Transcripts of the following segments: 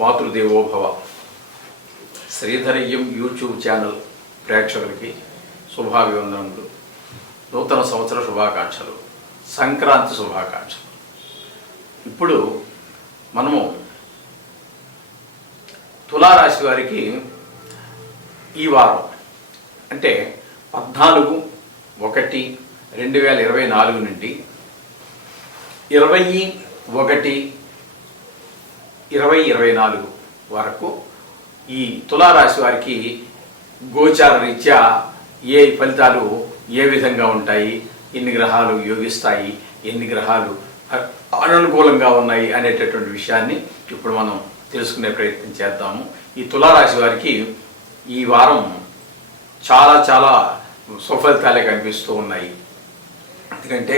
Matrudevobhava శ్రీధరయ్యం YouTube channel ప్రేక్షకులకి శుభాభివందనములు, నూతన సంవత్సర శుభాకాంక్షలు, సంక్రాంతి శుభాకాంక్షలు. ఇప్పుడు మనము తులారాశి వారికి ఈ వారం అంటే 14/1/2024 నుండి 20/1/2024 వరకు ఈ తులారాశి వారికి గోచార రీత్యా ఏ ఫలితాలు ఏ విధంగా ఉంటాయి, ఎన్ని గ్రహాలు యోగిస్తాయి, ఎన్ని గ్రహాలు అననుకూలంగా ఉన్నాయి అనేటటువంటి విషయాన్ని ఇప్పుడు మనం తెలుసుకునే ప్రయత్నం చేద్దాము. ఈ తులారాశి వారికి ఈ వారం చాలా చాలా సుఫలితాలే కనిపిస్తూ ఉన్నాయి. ఎందుకంటే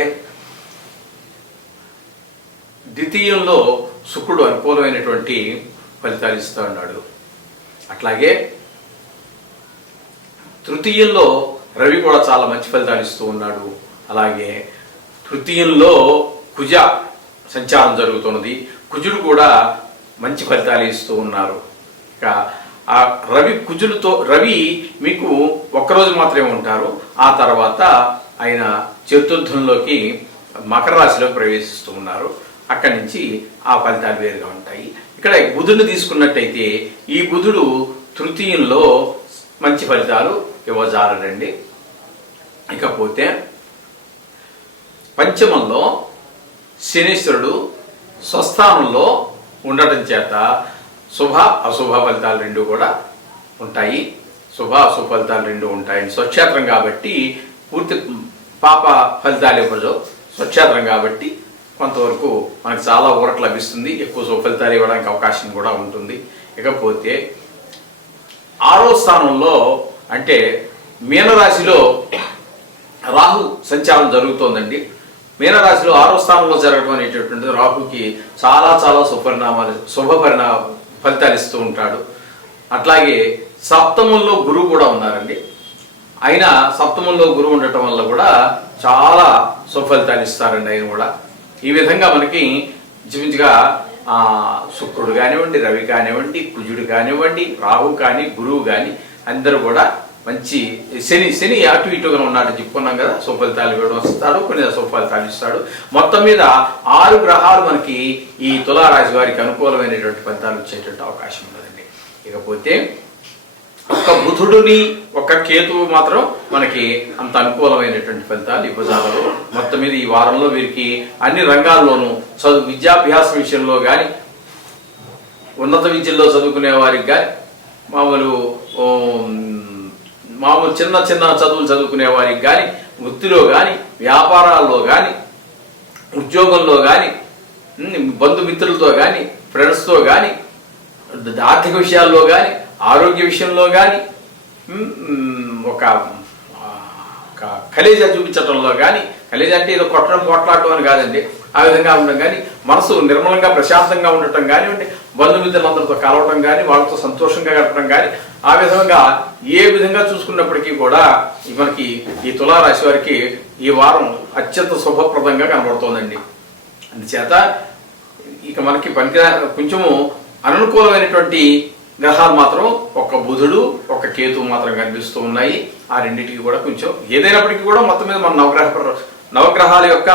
ద్వితీయంలో శుక్రుడు అనుకూలమైనటువంటి ఫలితాలు ఇస్తూ ఉన్నాడు. అట్లాగే తృతీయంలో రవి కూడా చాలా మంచి ఫలితాలు ఇస్తూ ఉన్నాడు. అలాగే తృతీయంలో కుజ సంచారం జరుగుతున్నది. కుజుడు కూడా మంచి ఫలితాలు ఇస్తూ ఉన్నారు. ఇక ఆ రవి మీకు ఒక్కరోజు మాత్రమే ఉంటారు. ఆ తర్వాత ఆయన చతుర్థంలోకి మకర రాశిలోకి ప్రవేశిస్తూ ఉన్నారు. అక్కడి నుంచి ఆ ఫలితాలు వేరుగా ఉంటాయి. ఇక్కడ బుధుడిని తీసుకున్నట్టయితే ఈ బుధుడు తృతీయంలో మంచి ఫలితాలు ఇవ్వజాలడండి. ఇకపోతే పంచమంలో శనీశ్వరుడు స్వస్థానంలో ఉండటం చేత శుభ అశుభ ఫలితాలు రెండు కూడా ఉంటాయి. శుభ అశుభ ఫలితాలు రెండు ఉంటాయి. స్వక్షేత్రం కాబట్టి పూర్తి పాప ఫలితాలు ఇవ్వదు. స్వక్షేత్రం కాబట్టి కొంతవరకు మనకు చాలా ఊరట లభిస్తుంది. ఎక్కువ శుభ ఫలితాలు ఇవ్వడానికి అవకాశం కూడా ఉంటుంది. ఇకపోతే 6వ స్థానంలో అంటే మీనరాశిలో రాహు సంచారం జరుగుతోందండి. మీనరాశిలో 6వ స్థానంలో జరగడం అనేటటువంటి రాహుకి చాలా చాలా శుభ ఫలితాలు ఇస్తూ ఉంటాడు. అట్లాగే సప్తమంలో గురువు కూడా ఉన్నారండి. అయినా సప్తమంలో గురువు ఉండటం వల్ల కూడా చాలా సుఫలితాలు ఇస్తారండి ఆయన కూడా. ఈ విధంగా మనకి ఇంచుమించుగా శుక్రుడు కానివ్వండి, రవి కానివ్వండి, కుజుడు కానివ్వండి, రాహు కానీ, గురువు కానీ అందరూ కూడా మంచి శని అటు ఇటుగా ఉన్నాడు చెప్పుకున్నాం కదా. సుఫలితాలు ఇవ్వడం వస్తాడు, కొన్ని సుఫలితాలు ఇస్తాడు. మొత్తం మీద 6 గ్రహాలు మనకి ఈ తులారాశి వారికి అనుకూలమైనటువంటి ఫలితాలు వచ్చేటువంటి అవకాశం ఉన్నదండి. ఇకపోతే ఒక బుధుడిని ఒక కేతువు మాత్రం మనకి అంత అనుకూలమైనటువంటి ఫలితాలు ఇవ్వజాలరు. మొత్తం మీద ఈ వారంలో వీరికి అన్ని రంగాల్లోనూ విద్యాభ్యాసం విషయంలో కానీ, ఉన్నత విద్యల్లో చదువుకునే వారికి కానీ, మామూలు చిన్న చిన్న చదువులు చదువుకునే వారికి కానీ, వృత్తిలో కానీ, వ్యాపారాల్లో కానీ, ఉద్యోగంలో కానీ, బంధుమిత్రులతో కానీ, ఫ్రెండ్స్తో కానీ, ఆర్థిక విషయాల్లో కానీ, ఆరోగ్య విషయంలో కానీ, ఒక కలేజా చూపించడంలో కానీ, కలేజా అంటే ఏదో కొట్లాడటం అని కాదండి, ఆ విధంగా ఉండడం కానీ, మనసు నిర్మలంగా ప్రశాంతంగా ఉండటం కానివ్వండి, బంధుమిత్రులందరితో కలవడం కానీ, వాళ్ళతో సంతోషంగా గడపడం కానీ, ఆ విధంగా ఏ విధంగా చూసుకున్నప్పటికీ కూడా మనకి ఈ తులారాశి వారికి ఈ వారం అత్యంత శుభప్రదంగా కనబడుతోందండి. అందుచేత ఇక మనకి కొంచెము అననుకూలమైనటువంటి గ్రహాలు మాత్రం ఒక బుధుడు, ఒక కేతువు మాత్రం కనిపిస్తూ ఉన్నాయి. ఆ రెండింటికి కూడా కొంచెం ఏదైనప్పటికీ కూడా మొత్తం మీద మన నవగ్రహాల యొక్క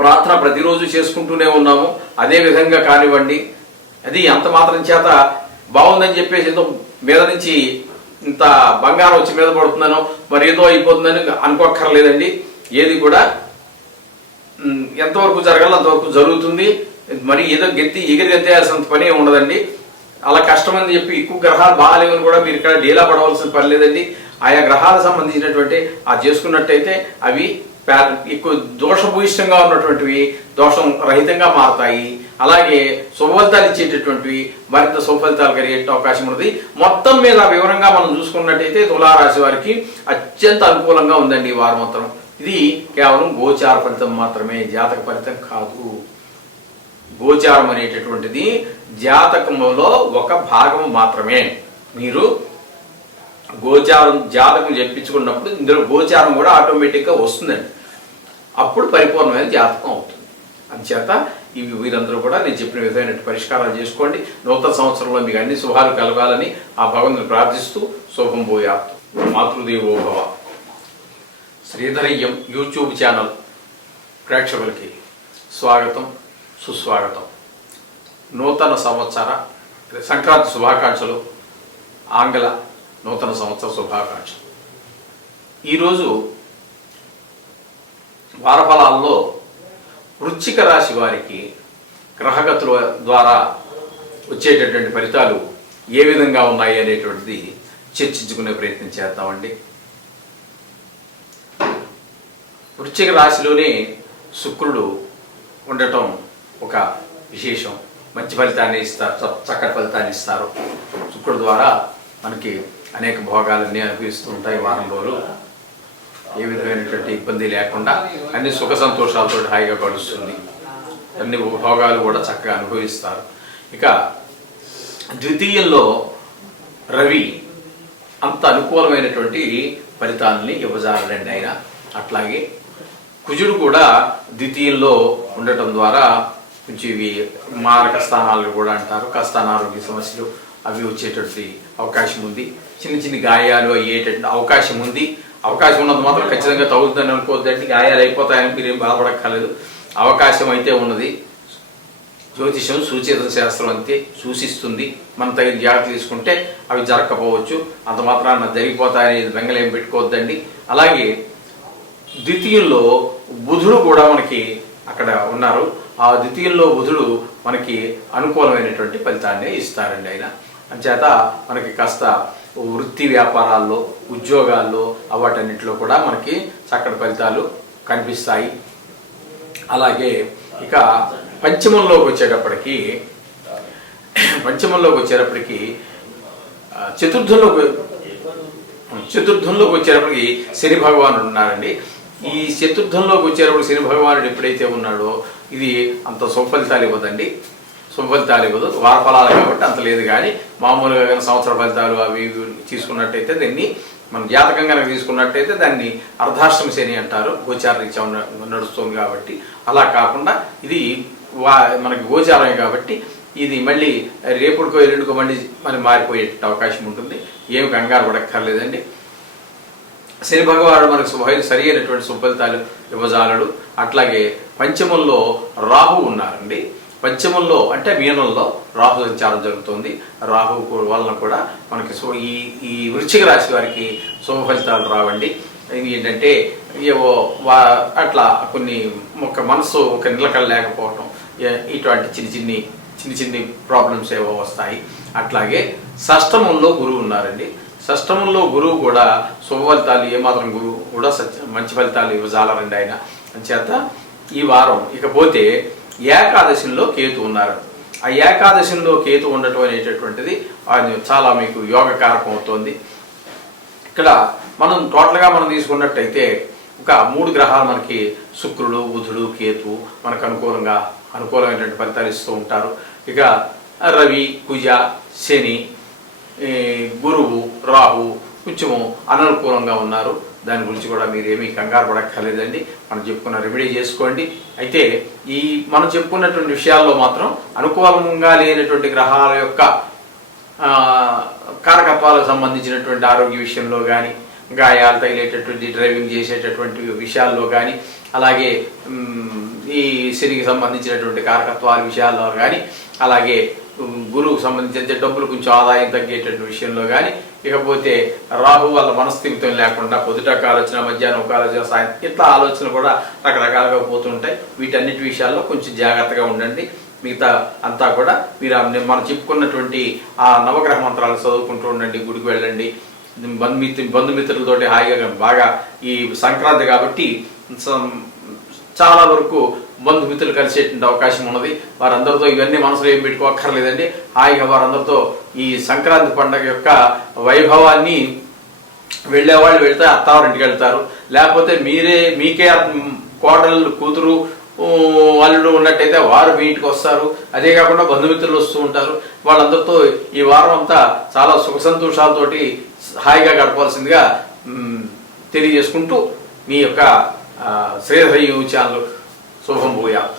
ప్రార్థన ప్రతిరోజు చేసుకుంటూనే ఉన్నాము. అదే విధంగా కానివ్వండి, అది అంత మాత్రం చేత బాగుందని చెప్పేసి ఏదో మీద నుంచి ఇంత బంగారం వచ్చి మీద పడుతుందనో మరి ఏదో అయిపోతుందని అనుకోక్కర్లేదండి. ఏది కూడా ఎంతవరకు జరగాలో అంతవరకు జరుగుతుంది. మరి ఏదో ఎగిరిగెత్తేయాల్సినంత పని ఉండదండి. అలా కష్టమని చెప్పి ఎక్కువ గ్రహాలు బాగాలేవని కూడా మీరు ఇక్కడ డీలా పడవలసిన పని లేదండి. ఆయా గ్రహాలకు సంబంధించినటువంటి చేసుకున్నట్టయితే అవి ఎక్కువ దోషభూయిష్టంగా ఉన్నటువంటివి దోషం రహితంగా మారుతాయి. అలాగే శుభఫలితాలు ఇచ్చేటటువంటివి మరింత శుభఫలితాలు కలిగే అవకాశం ఉన్నది. మొత్తం మీద వివరంగా మనం చూసుకున్నట్టయితే తులారాశి వారికి అత్యంత అనుకూలంగా ఉందండి ఈ వారం మొత్తం. ఇది కేవలం గోచార ఫలితం మాత్రమే, జాతక ఫలితం కాదు. గోచారం అనేటటువంటిది జాతకంలో ఒక భాగం మాత్రమే. మీరు జాతకం చెప్పించుకున్నప్పుడు ఇందులో గోచారం కూడా ఆటోమేటిక్గా వస్తుందండి. అప్పుడు పరిపూర్ణమైన జాతకం అవుతుంది. అందుచేత వీరందరూ కూడా నేను చెప్పిన విధమైన పరిష్కారాలు చేసుకోండి. నూతన సంవత్సరంలో మీకు అన్ని శుభాలు కలగాలని ఆ భగవంతుని ప్రార్థిస్తూ శుభం భూయాత్. మాతృదేవో భవ. శ్రీధరయ్యం యూట్యూబ్ ఛానల్ ప్రేక్షకులకి స్వాగతం, సుస్వాగతం. నూతన సంవత్సర సంక్రాంతి శుభాకాంక్షలు, ఆంగ్ల నూతన సంవత్సర శుభాకాంక్షలు. ఈరోజు వారఫలాల్లో వృశ్చిక రాశి వారికి గ్రహగతుల ద్వారా వచ్చేటటువంటి ఫలితాలు ఏ విధంగా ఉన్నాయి అనేటువంటిది చర్చించుకునే ప్రయత్నం చేద్దామండి. వృశ్చిక రాశిలోనే శుక్రుడు ఉండటం ఒక విశేషం. మంచి ఫలితాన్ని ఇస్తారు, చక్కటి ఫలితాన్ని ఇస్తారు. శుక్రుడు ద్వారా మనకి అనేక భోగాలన్నీ అనుభవిస్తూ ఉంటాయి. వారం రోజులు ఏ విధమైనటువంటి ఇబ్బంది లేకుండా అన్ని సుఖ సంతోషాలతో హాయిగా గడుస్తుంది. అన్ని భోగాలు కూడా చక్కగా అనుభవిస్తారు. ఇక ద్వితీయంలో రవి అంత అనుకూలమైనటువంటి ఫలితాలని ఇవ్వజాలండి ఆయన. అట్లాగే కుజుడు కూడా ద్వితీయంలో ఉండటం ద్వారా కొంచెం ఇవి మారక స్థానాలు కూడా అంటారు, కాస్త అనారోగ్య సమస్యలు అవి వచ్చేటటువంటి అవకాశం ఉంది. చిన్న చిన్న గాయాలు అయ్యేటటువంటి అవకాశం ఉంది. అవకాశం ఉన్నది మాత్రం ఖచ్చితంగా తగులుతుందని అనుకోవద్దండి. గాయాలు అయిపోతాయని మీరేం బాధపడక్కర్లేదు. అవకాశం అయితే ఉన్నది. జ్యోతిషం సూచిత శాస్త్రం అంతే సూచిస్తుంది. మనం తగిన జాగ్రత్త తీసుకుంటే అవి జరగకపోవచ్చు. అంత మాత్రాన జరిగిపోతాయనేది బెంగళేం పెట్టుకోవద్దండి. అలాగే ద్వితీయంలో బుధుడు కూడా మనకి అక్కడ ఉన్నారు. ఆ ద్వితీయంలో బుధుడు మనకి అనుకూలమైనటువంటి ఫలితాన్ని ఇస్తారండి ఆయన. అంచేత మనకి కాస్త వృత్తి వ్యాపారాల్లో, ఉద్యోగాల్లో వాటన్నిటిలో కూడా మనకి చక్కటి ఫలితాలు కనిపిస్తాయి. అలాగే ఇక పంచమంలోకి వచ్చేటప్పటికి చతుర్థంలోకి వచ్చేటప్పటికి శని భగవానుడు ఉన్నారండి. ఈ చతుర్థంలోకి వచ్చేటప్పుడు శని భగవానుడు ఎప్పుడైతే ఉన్నాడో ఇది అంత సుఫలితాలు ఇవ్వదండి. శుభఫలితాలు ఇవ్వదు. వారఫలాలు కాబట్టి అంత లేదు. కానీ మామూలుగా కానీ సంవత్సర ఫలితాలు అవి తీసుకున్నట్టయితే దీన్ని మన జాతకం కనుక తీసుకున్నట్టయితే దాన్ని అర్ధాష్టమ శని అంటారు. గోచార రీత్యా నడుస్తుంది కాబట్టి. అలా కాకుండా ఇది మనకి గోచారమే కాబట్టి ఇది మళ్ళీ రేపుడుకో ఎల్లుండికో మళ్ళీ మారిపోయే అవకాశం ఉంటుంది. ఏమి కంగారు పడక్కర్లేదండి. శని భగవానుడు మనకు సరి అయినటువంటి శుభఫలితాలు ఇవ్వజాలడు. అట్లాగే పంచమంలో రాహు ఉన్నారండి. పంచమంలో అంటే మీనంలో రాహు సంచారం జరుగుతుంది. రాహు వలన కూడా మనకి ఈ వృశ్చిక రాశి వారికి శుభ ఫలితాలు రావండి. ఏంటంటే ఏవో అట్లా కొన్ని మనసు ఒక నిలకడ లేకపోవటం, ఇటువంటి చిన్ని చిన్ని ప్రాబ్లమ్స్ ఏవో వస్తాయి. అట్లాగే షష్టమంలో గురువు ఉన్నారండి. షష్టమంలో గురువు కూడా శుభ ఫలితాలు ఏమాత్రం గురువు కూడా మంచి ఫలితాలు ఇవ్వజాలరండి ఆయన. అంచేత ఈ వారం ఇకపోతే ఏకాదశిలో కేతు ఉన్నారు. ఆ ఏకాదశిలో కేతు ఉండటం అనేటటువంటిది చాలా మీకు యోగకారకం అవుతుంది. ఇక్కడ మనం టోటల్గా మనం తీసుకున్నట్టయితే ఒక 3 గ్రహాలు మనకి శుక్రుడు, బుధుడు, కేతు మనకు అనుకూలమైనటువంటి ఫలితాలు ఇస్తూ ఉంటారు. ఇక రవి, కుజ, శని, గురువు, రాహు కొంచెము అననుకూలంగా ఉన్నారు. దాని గురించి కూడా మీరు ఏమీ కంగారు పడక్కర్లేదండి. మనం చెప్పుకున్న రెమెడీ చేసుకోండి. అయితే ఈ మనం చెప్పుకున్నటువంటి విషయాల్లో మాత్రం అనుకూలంగా లేనటువంటి గ్రహాల యొక్క కారకత్వాలకు సంబంధించినటువంటి ఆరోగ్య విషయంలో కానీ, గాయాలు తగిలేటటువంటి డ్రైవింగ్ చేసేటటువంటి విషయాల్లో కానీ, అలాగే ఈ శనికి సంబంధించినటువంటి కారకత్వాల విషయాల్లో కానీ, అలాగే గురువుకు సంబంధించి డబ్బులు కొంచెం ఆదాయం తగ్గేటటువంటి విషయంలో కానీ, ఇకపోతే రాహు వల్ల మనస్థిమితం లేకుండా పొద్దుటకు ఆలోచన, మధ్యాహ్నం ఒక ఆలోచన, సాయంత్రం ఇట్లా ఆలోచనలు కూడా రకరకాలుగా పోతుంటాయి. వీటన్నిటి విషయాల్లో కొంచెం జాగ్రత్తగా ఉండండి. మిగతా అంతా కూడా మీరు మనం చెప్పుకున్నటువంటి ఆ నవగ్రహ మంత్రాలు చదువుకుంటూ ఉండండి. గుడికి వెళ్ళండి. బంధుమిత్రులతోటి హాయిగా బాగా ఈ సంక్రాంతి కాబట్టి చాలా వరకు బంధుమిత్రులు కలిసేటువంటి అవకాశం ఉన్నది. వారందరితో ఇవన్నీ మనసులో ఏం పెట్టుకోక్కర్లేదండి. హాయిగా వారందరితో ఈ సంక్రాంతి పండుగ యొక్క వైభవాన్ని వెళ్ళేవాళ్ళు వెళ్తే అత్తావారింటికి వెళ్తారు. లేకపోతే మీకే కోడళ్ళు, కూతురు, అల్లుడు ఉన్నట్టయితే వారు మీ ఇంటికి వస్తారు. అదే కాకుండా బంధుమిత్రులు వస్తూ ఉంటారు. వాళ్ళందరితో ఈ వారం అంతా చాలా సుఖ సంతోషాలతోటి హాయిగా గడపాల్సిందిగా తెలియజేసుకుంటూ మీ యొక్క శ్రీధరయ్య ఛానల్ శుభం భూయాత్.